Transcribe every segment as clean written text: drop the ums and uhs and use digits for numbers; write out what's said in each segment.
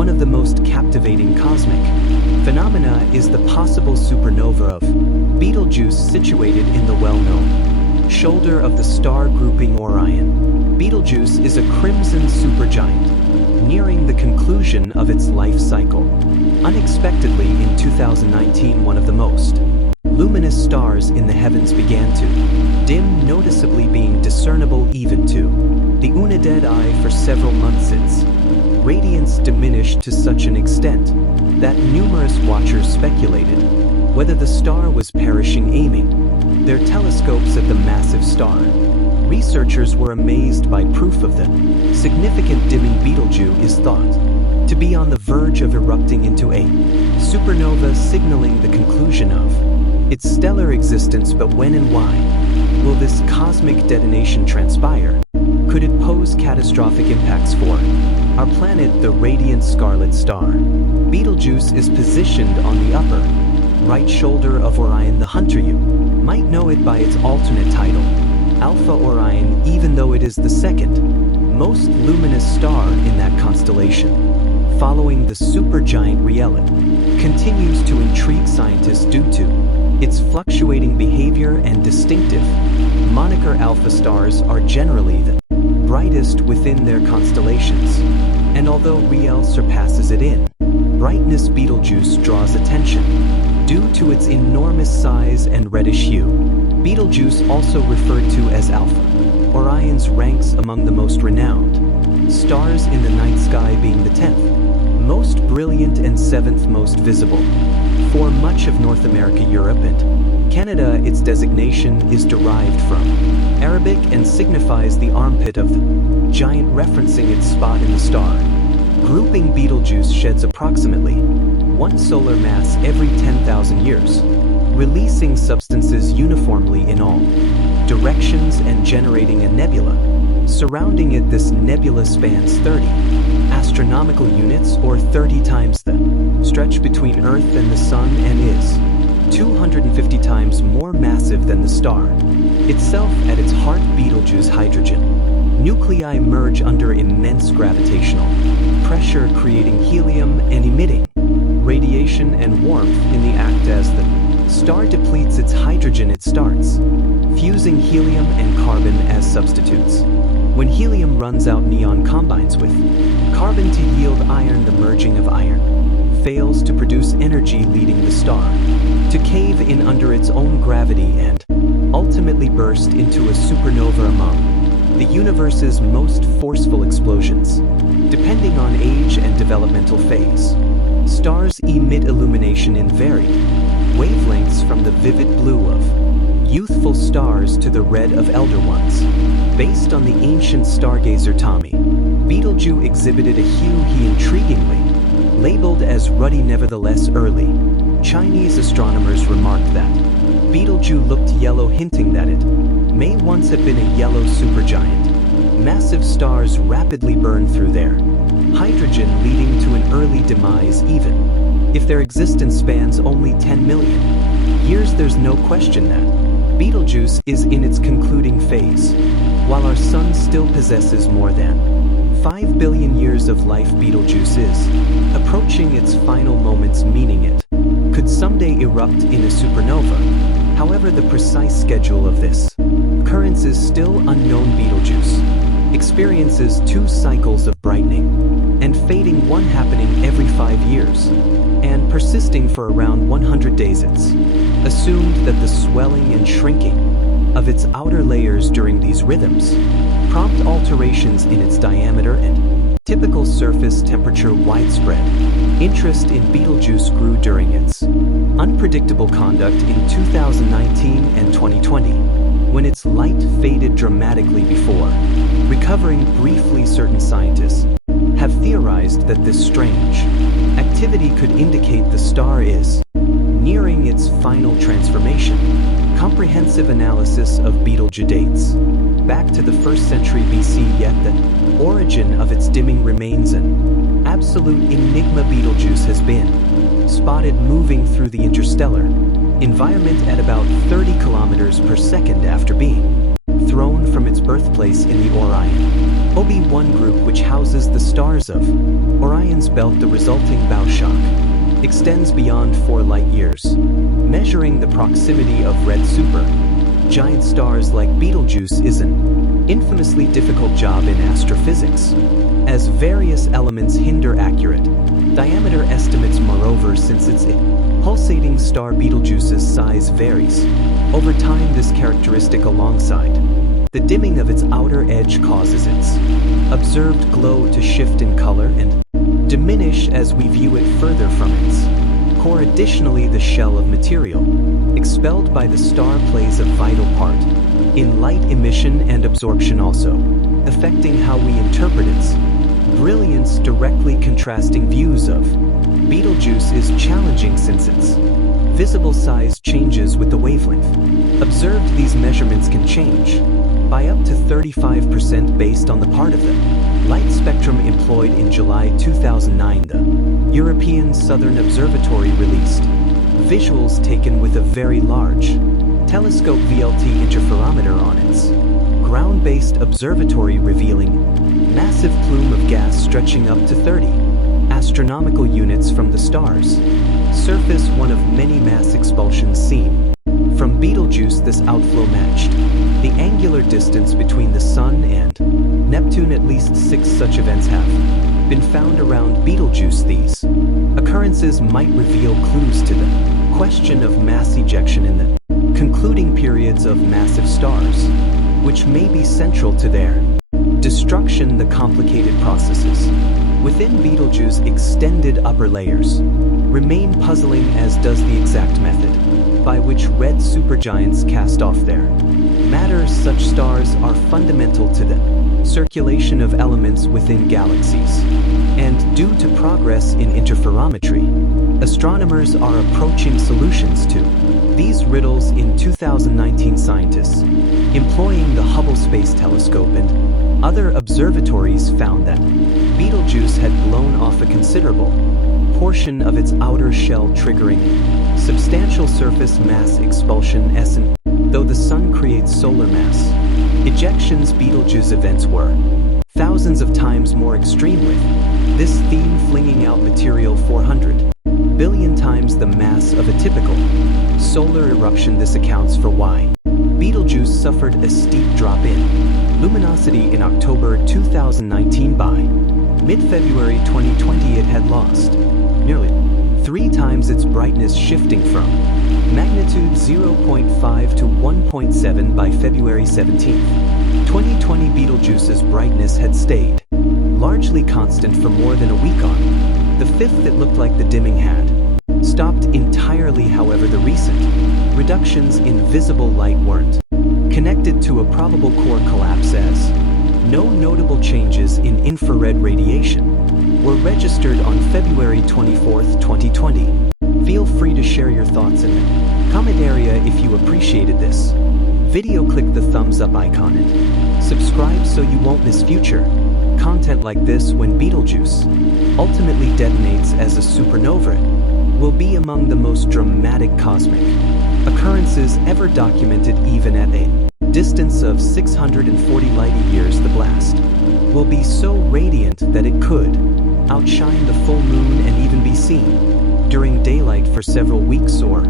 one of the most captivating cosmic phenomena is the possible supernova of Betelgeuse, situated in the well-known shoulder of the star grouping Orion. Betelgeuse is a crimson supergiant, nearing the conclusion of its life cycle. Unexpectedly, in 2019, one of the most luminous stars in the heavens began to dim, noticeably being discernible even to the undead eye for several months. Its radiance diminished to such an extent that numerous watchers speculated whether the star was perishing, aiming their telescopes at the massive star. Researchers were amazed by proof of the significant dimming. Betelgeuse is thought to be on the verge of erupting into a supernova, signaling the conclusion of its stellar existence. But when and why will this cosmic detonation transpire? Could it pose catastrophic impacts for our planet, the radiant scarlet star? Betelgeuse is positioned on the upper right shoulder of Orion the Hunter. You might know it by its alternate title, Alpha Orion, even though it is the second most luminous star in that constellation. Following the supergiant Rielet, continues to intrigue scientists due to its fluctuating behavior and distinctive moniker. Alpha stars are generally the brightest within their constellations, and although Riel surpasses it in brightness, Betelgeuse draws attention due to its enormous size and reddish hue. Betelgeuse, also referred to as Alpha Orion's, ranks among the most renowned stars in the night sky, being the 10th most brilliant and 7th most visible. For much of North America, Europe, and Canada, its designation is derived from Arabic and signifies the armpit of the giant, referencing its spot in the star grouping. Betelgeuse sheds approximately 1 solar mass every 10,000 years, releasing substances uniformly in all directions and generating a nebula surrounding it. This nebula spans 30 astronomical units, or 30 times the stretch between Earth and the Sun, and is 250 times more massive than the star itself. At its heart, Betelgeuse hydrogen nuclei merge under immense gravitational pressure, creating helium and emitting radiation and warmth. In the act, as the star depletes its hydrogen, it starts fusing helium and carbon as substitutes. When helium runs out, neon combines with carbon to yield iron. The merging of iron fails to produce energy, leading the star to cave in under its own gravity and ultimately burst into a supernova, among the universe's most forceful explosions. Depending on age and developmental phase, stars emit illumination in varied wavelengths, from the vivid blue of youthful stars to the red of elder ones. Based on the ancient stargazer Tommy, Betelgeuse exhibited a hue he intriguingly labeled as ruddy. Nevertheless, early Chinese astronomers remarked that Betelgeuse looked yellow, hinting that it may once have been a yellow supergiant. Massive stars rapidly burn through their hydrogen, leading to an early demise. Even if their existence spans only 10 million years, there's no question that Betelgeuse is in its concluding phase. While our sun still possesses more than 5 billion years of life, Betelgeuse is approaching its final moments, meaning it could someday erupt in a supernova. However, the precise schedule of this occurrence is still unknown. Betelgeuse experiences 2 cycles of brightening and fading, one happening every 5 years and persisting for around 100 days. It's assumed that the swelling and shrinking of its outer layers during these rhythms prompt alterations in its diameter and typical surface temperature. Widespread interest in Betelgeuse grew during its unpredictable conduct in 2019 and 2020, when its light faded dramatically before recovering briefly. Certain scientists have theorized that this strange activity could indicate the star is nearing its final transformation. Comprehensive analysis of Betelgeuse dates back to the 1st century BC, yet the origin of its dimming remains an absolute enigma. Betelgeuse has been spotted moving through the interstellar environment at about 30 kilometers per second after being thrown from its birthplace in the Orion OB1 group, which houses the stars of Orion's belt. The resulting bow shock extends beyond 4 light-years, measuring the proximity of red supergiant stars like Betelgeuse is an infamously difficult job in astrophysics, as various elements hinder accurate diameter estimates. Moreover, since its pulsating star Betelgeuse's size varies over time, this characteristic alongside the dimming of its outer edge causes its observed glow to shift in color and diminish as we view it further from its core. Additionally, the shell of material expelled by the star plays a vital part in light emission and absorption, also affecting how we interpret its brilliance. Directly contrasting views of Betelgeuse is challenging since its visible size changes with the wavelength observed. These measurements can change by up to 35% based on the part of the light spectrum employed. In July 2009, the European Southern Observatory released visuals taken with a very large telescope VLT interferometer on its ground-based observatory, revealing massive plume of gas stretching up to 30 astronomical units from the star's surface, one of many mass expulsions seen from Betelgeuse. This outflow matched the angular distance between the Sun and Neptune. At least 6 such events have been found around Betelgeuse. These occurrences might reveal clues to the question of mass ejection in the concluding periods of massive stars, which may be central to their destruction. The complicated processes within Betelgeuse's extended upper layers remain puzzling, as does the exact method by which red supergiants cast off their matter. Such stars are fundamental to the circulation of elements within galaxies, and due to progress in interferometry, astronomers are approaching solutions to these riddles. In 2019, scientists employing the Hubble Space Telescope and other observatories found that Betelgeuse had blown off a considerable portion of its outer shell, triggering substantial surface mass expulsion (SN). Though the Sun creates solar mass ejections, Betelgeuse events were thousands of times more extreme, with this theme flinging out material 400 billion times the mass of a typical solar eruption. This accounts for why Betelgeuse suffered a steep drop in luminosity in October 2019. By mid-February 2020, it had lost nearly 3 times its brightness, shifting from magnitude 0.5 to 1.7 by February 17, 2020. Betelgeuse's brightness had stayed largely constant for more than a week. On the 5th, it looked like the dimming had stopped entirely. However, the recent reductions in visible light weren't connected to a probable core collapse, as no notable changes in infrared radiation were registered on February 24, 2020. Feel free to share your thoughts in the comment area. If you appreciated this video, click the thumbs up icon and subscribe so you won't miss future content like this. When Betelgeuse ultimately detonates as a supernova, it will be among the most dramatic cosmic occurrences ever documented. Even at a distance of 640 light-years, the blast will be so radiant that it could outshine the full moon and even be seen during daylight for several weeks or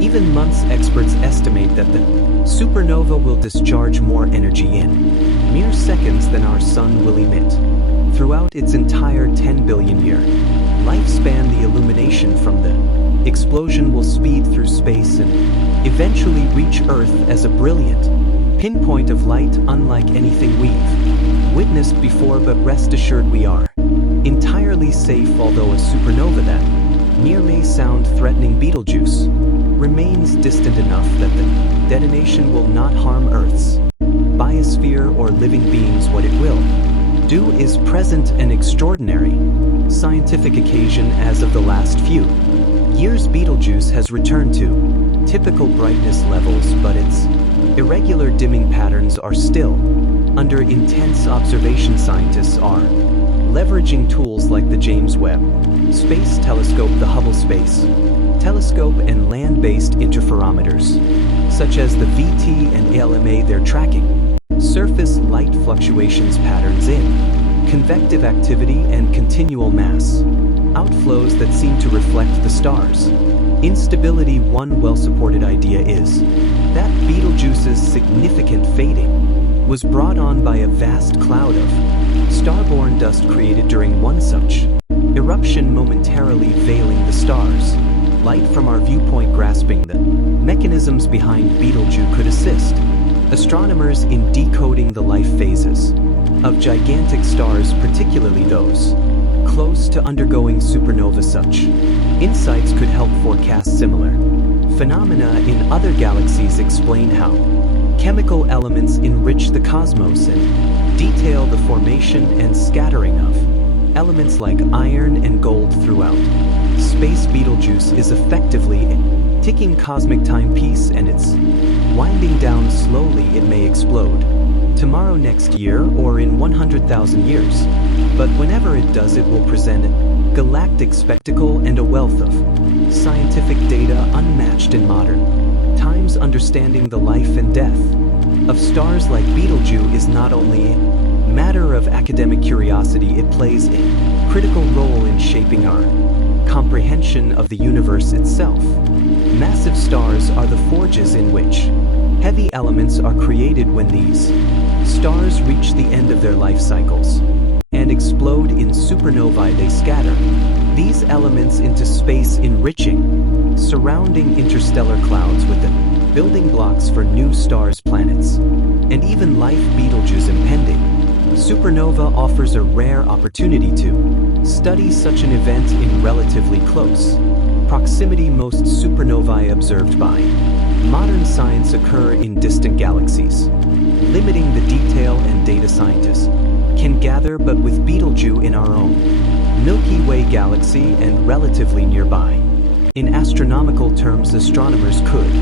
even months. Experts estimate that the supernova will discharge more energy in mere seconds than our Sun will emit throughout its entire 10 billion year lifespan. The illumination from the explosion will speed through space and eventually reach Earth as a brilliant pinpoint of light, unlike anything we've witnessed before. But rest assured, we are entirely safe. Although a supernova that near may sound threatening, Betelgeuse remains distant enough that the detonation will not harm Earth's biosphere or living beings. What it will do is present an extraordinary scientific occasion. As of the last few years, Betelgeuse has returned to typical brightness levels, but its irregular dimming patterns are still under intense observation. Scientists are leveraging tools like the James Webb Space Telescope, the Hubble Space Telescope, and land-based interferometers such as the VT and ALMA. They're tracking surface light fluctuations patterns in, convective activity and continual mass, outflows that seem to reflect the stars. Instability. One well-supported idea is that Betelgeuse's significant fading was brought on by a vast cloud of starborn dust created during one such eruption, momentarily veiling the stars. Light from our viewpoint. Grasping the mechanisms behind Betelgeuse could assist astronomers in decoding the life phases of gigantic stars, particularly those close to undergoing supernova. Such insights could help forecast similar phenomena in other galaxies, explain how chemical elements enrich the cosmos, and detail the formation and scattering of elements like iron and gold throughout space. Betelgeuse is effectively a ticking cosmic timepiece, and it's winding down slowly. It may explode tomorrow, next year, or in 100,000 years. But whenever it does, it will present a galactic spectacle and a wealth of scientific data unmatched in modern times. Understanding the life and death of stars like Betelgeuse is not only a matter of academic curiosity, it plays a critical role in shaping our comprehension of the universe itself. Massive stars are the forges in which heavy elements are created. When these stars reach the end of their life cycles and explode in supernovae, they scatter these elements into space, enriching surrounding interstellar clouds with the building blocks for new stars, planets, and even life. Betelgeuse impending supernova offers a rare opportunity to study such an event in relatively close proximity. Most supernovae observed by modern science occur in distant galaxies, limiting the detail and data scientists can gather. But with Betelgeuse in our own Milky Way galaxy and relatively nearby, in astronomical terms, astronomers could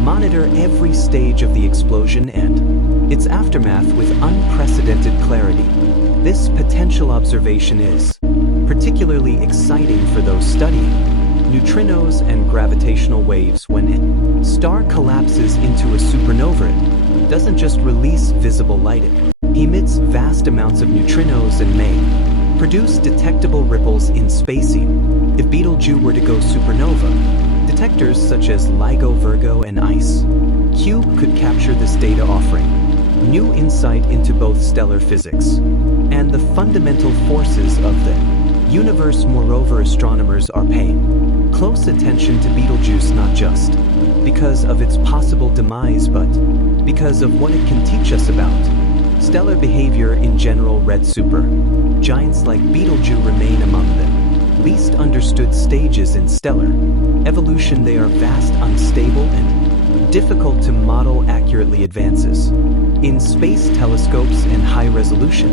monitor every stage of the explosion and its aftermath with unprecedented clarity. This potential observation is particularly exciting for those studying neutrinos and gravitational waves. When a star collapses into a supernova, it doesn't just release visible light, it emits vast amounts of neutrinos and may produce detectable ripples in spacing. If Betelgeuse were to go supernova, detectors such as LIGO, Virgo, and ICE Cube could capture this data, offering new insight into both stellar physics and the fundamental forces of the universe. Moreover, astronomers are paying close attention to Betelgeuse not just because of its possible demise, but because of what it can teach us about stellar behavior in general. Red supergiants like Betelgeuse remain among the least understood stages in stellar evolution. They are vast, unstable, and difficult to model accurately. Advances in space telescopes and high-resolution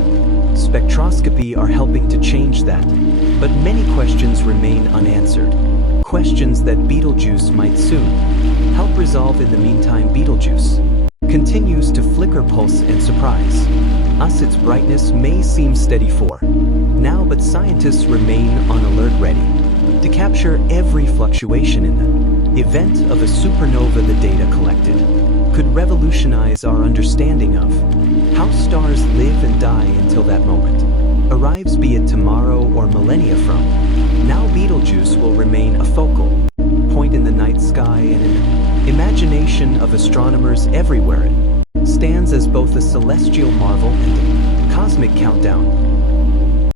spectroscopy are helping to change that, but many questions remain unanswered. Questions that Betelgeuse might soon help resolve. In the meantime, Betelgeuse continues to flicker, pulse, and surprise us. Its brightness may seem steady for now, but scientists remain on alert, ready to capture every fluctuation in the event of a supernova. The data collected could revolutionize our understanding of how stars live and die until that moment arrives, be it tomorrow or millennia from now. Betelgeuse will remain a focal point in the night sky and in the imagination of astronomers everywhere. It stands as both a celestial marvel and a cosmic countdown